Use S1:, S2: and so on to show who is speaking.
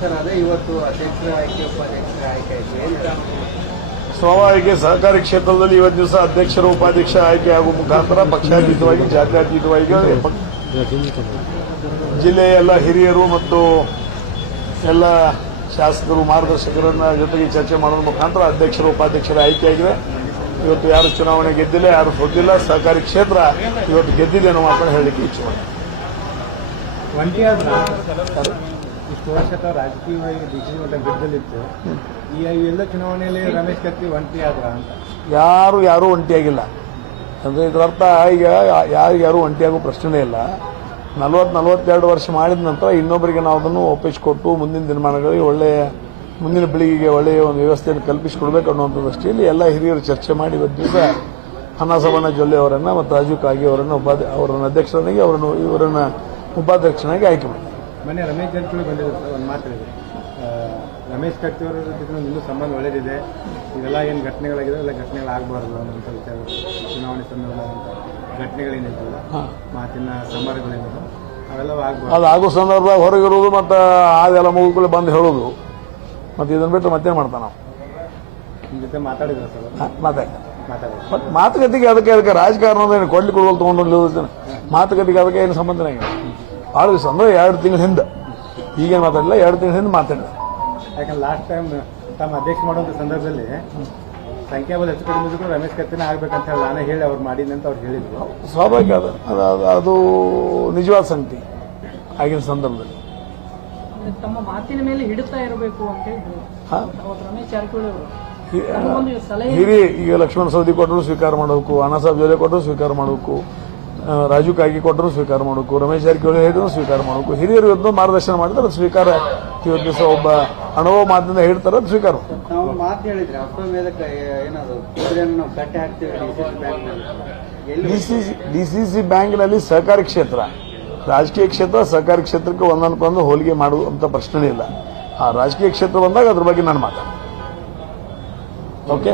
S1: Sir ಅದೇ ಇವತ್ತು ಅಧ್ಯಕ್ಷರ ಆಯ್ಕೆ ಉಪಾಧ್ಯಕ್ಷರ ಆಯ್ಕೆ ಆಯ್ತು ಏನು
S2: ಸ್ವಾಭಾವಿಕ ಸಹಕಾರಿ ಕ್ಷೇತ್ರದಲ್ಲಿ ಇವತ್ತು ದಿವಸ ಅಧ್ಯಕ್ಷರು ಉಪಾಧ್ಯಕ್ಷ ಆಯ್ಕೆ ಆಗುವ ಮುಖಾಂತರ ಪಕ್ಷಾತೀತವಾಗಿ ಜಾತ್ಯಾತೀತವಾಗಿ ಜಿಲ್ಲೆಯ ಎಲ್ಲ ಹಿರಿಯರು ಮತ್ತು ಎಲ್ಲ ಶಾಸಕರು ಮಾರ್ಗದರ್ಶಕರನ್ನ ಜೊತೆಗೆ ಚರ್ಚೆ ಮಾಡೋದ್ರ ಮುಖಾಂತರ ಅಧ್ಯಕ್ಷರು ಉಪಾಧ್ಯಕ್ಷರ ಆಯ್ಕೆಯಾಗಿದೆ ಇವತ್ತು ಯಾರು ಚುನಾವಣೆ ಗೆದ್ದಿಲ್ಲ ಯಾರು ಸೋತಿಲ್ಲ ಸಹಕಾರಿ ಕ್ಷೇತ್ರ ಇವತ್ತು ಗೆದ್ದಿದೆ ಅನ್ನೋ ಮಾತನ್ನು ಹೇಳಲಿಕ್ಕೆ ಇಚ್ಛೆ
S1: ಇಷ್ಟು ವರ್ಷ ರಾಜಕೀಯವಾಗಿ ಮಟ್ಟ ಗೆದ್ದಲಿತ್ತು. ಈ ಎಲ್ಲ ಚುನಾವಣೆಯಲ್ಲಿ ರಮೇಶ್ ಕತ್ತಿ ಒಂಟಿ ಆದ್ರ ಅಂತ.
S2: ಯಾರು ಯಾರೂ ಒಂಟಿಯಾಗಿಲ್ಲ ಅಂದರೆ ಇದರರ್ಥ ಈಗ ಯಾರು ಯಾರು ಒಂಟಿಯಾಗೋ ಪ್ರಶ್ನೆನೇ ಇಲ್ಲ. ನಲ್ವತ್ತು ನಲ್ವತ್ತೆರಡು ವರ್ಷ ಮಾಡಿದ ನಂತರ ಇನ್ನೊಬ್ಬರಿಗೆ ನಾವು ಅದನ್ನು ಒಪ್ಪಿಸಿಕೊಟ್ಟು ಮುಂದಿನ ದಿನಮಾನಗಳಿಗೆ ಒಳ್ಳೆಯ, ಮುಂದಿನ ಪೀಳಿಗೆಗೆ ಒಳ್ಳೆಯ ಒಂದು ವ್ಯವಸ್ಥೆಯನ್ನು ಕಲ್ಪಿಸಿಕೊಡ್ಬೇಕು ಅನ್ನುವಂಥ ದೃಷ್ಟಿಯಲ್ಲಿ ಎಲ್ಲ ಹಿರಿಯರು ಚರ್ಚೆ ಮಾಡಿ ಇವತ್ತು ದಿವಸ ಹನ್ನಸಬಣ್ಣ ಜೊಲ್ಲೆ ಅವರನ್ನು ಮತ್ತು ರಾಜೀವ್ ಕಾಗಿ ಅವರನ್ನು ಉಪಾಧ್ಯ, ಅವರನ್ನು ಅಧ್ಯಕ್ಷರನ್ನಾಗಿ ಅವರನ್ನು, ಇವರನ್ನು ಉಪಾಧ್ಯಕ್ಷನಾಗಿ ಆಯ್ಕೆ ಮಾಡಿ
S1: ಮೊನ್ನೆ ರಮೇಶ್ ಜಾರಕಿಹೊಳಿ ಬಂದಿದ್ರು ಸರ್ ಒಂದು ಮಾತು ರಮೇಶ್ ಕಟ್ಟಿ ಅವರ ಜೊತೆ ಇನ್ನೂ ಸಂಬಂಧ ಒಳ್ಳೆಯದಿದೆ ಇದೆಲ್ಲ ಏನು ಘಟನೆಗಳಾಗಿದೆ ಎಲ್ಲ ಘಟನೆಗಳಾಗಬಾರ್ದು ಅನ್ನೋ ಸ್ವಲ್ಪ ಚುನಾವಣೆ ಸಂದರ್ಭದಂಥ ಘಟನೆಗಳೇನಿದ್ದಲ್ಲ ಮಾತಿನ ಆಗಬಾರ್ದು.
S2: ಅದು ಆಗೋ ಸಂದರ್ಭದಾಗ ಹೊರಗಿರೋದು ಮತ್ತು ಅದೆಲ್ಲ ಮುಗಿದ್ಕೊಳ್ಳಿ ಬಂದು ಹೇಳೋದು ಮತ್ತು ಇದನ್ನು ಬಿಟ್ಟು ಮತ್ತೇನು ಮಾಡ್ತಾನೆ ನಾವು
S1: ನಿಮ್ಮ ಜೊತೆ ಮಾತಾಡಿದ್ರು ಸರ್?
S2: ಮಾತಾಡಿ. ಬಟ್ ಮಾತುಕತೆಗೆ ಅದಕ್ಕೆ ಅದಕ್ಕೆ ರಾಜಕಾರಣದ ಏನು ಕೊಡ್ಲಿ ಕೊಡುವಲ್ಲಿ ತೊಗೊಂಡು ಮಾತುಕತೆಗೆ ಅದಕ್ಕೆ ಏನು ಸಂಬಂಧನೇ ಇಲ್ಲ. ಭಾಳ ದಿವಸ ಅಂದ್ರೆ ಎರಡು ತಿಂಗಳ ಹಿಂದೆ. ಈಗೇನು ಮಾತಾಡಿಲ್ಲ ಎರಡು ತಿಂಗಳ ಹಿಂದೆ ಮಾತಾಡಿದೆ.
S1: ಯಾಕಂದ್ರೆ ಲಾಸ್ಟ್ ಟೈಮ್ ತಮ್ಮ ಅಧ್ಯಕ್ಷ ಮಾಡುವಂಥ ಸಂದರ್ಭದಲ್ಲಿ ಸಂಖ್ಯಾಬಲ ಹೆಚ್ಚು ಕಡಿಮೆ ಇದ್ರೂ ರಮೇಶ್ ಕತ್ತಿನ ಆಗ್ಬೇಕಂತ ಹೇಳಿ ನಾನೇ ಹೇಳಿ ಅವ್ರು ಮಾಡಿದ್ದೆ ಅಂತ ಅವ್ರು ಹೇಳಿದ್ರು.
S2: ಸ್ವಾಭಾವಿಕ ಅದು. ಅದು ನಿಜವಾದ ಸಂಗತಿ ಆಗಿನ ಸಂದರ್ಭದಲ್ಲಿ.
S3: ತಮ್ಮ ಮಾತಿನ ಮೇಲೆ ಹಿಡಿತಾ ಇರಬೇಕು ಅಂತ ಹೇಳಿದ್ರು.
S2: ಹಾ?
S3: ಅವತ್ತು ರಮೇಶ್ ಜಾರಕಿಹೊಳಿ ಅವರು.
S2: ಹಿ-
S3: ತಮಗೊಂದು ಸಲಹೆ
S2: ಹಿರಿ ಈಗ ಲಕ್ಷ್ಮಣ ಸವದಿ ಕೊಟ್ಟರು ಸ್ವೀಕಾರ ಮಾಡಬೇಕು ಅನಾಸಾಬ್ ಜೊತೆ ಕೊಟ್ಟರು ಸ್ವೀಕಾರ ಮಾಡಬೇಕು. ರಾಜು ಕಾಗಿ ಕೊಟ್ಟರು ಸ್ವೀಕಾರ ಮಾಡಬೇಕು ರಮೇಶ್ ಜಾರಕಿಹೊಳಿ ಹೇಳಿದ್ರು ಸ್ವೀಕಾರ ಮಾಡಬೇಕು ಹಿರಿಯರು ಇವತ್ತು ಮಾರ್ಗದರ್ಶನ ಮಾಡಿದ್ರೆ ಅದು ಸ್ವೀಕಾರ ಇವತ್ತು ದಿವಸ ಒಬ್ಬ ಅನುಭವ ಮಾತಿನಿಂದ ಹೇಳ್ತಾರೆ ಅದು ಸ್ವೀಕಾರ. ಡಿ ಸಿ ಸಿ ಬ್ಯಾಂಕ್ನಲ್ಲಿ ಸಹಕಾರಿ ಕ್ಷೇತ್ರ. ರಾಜಕೀಯ ಕ್ಷೇತ್ರ ಸಹಕಾರಿ ಕ್ಷೇತ್ರಕ್ಕೆ ಒಂದೊಂದಕ್ಕೊಂದು ಹೋಲಿಕೆ ಮಾಡುವಂಥ ಪ್ರಶ್ನೆ ಇಲ್ಲ. ಆ ರಾಜಕೀಯ ಕ್ಷೇತ್ರ ಬಂದಾಗ ಅದ್ರ ಬಗ್ಗೆ ನಾನು ಮಾತಾಡ್ತೀನಿ. ಓಕೆ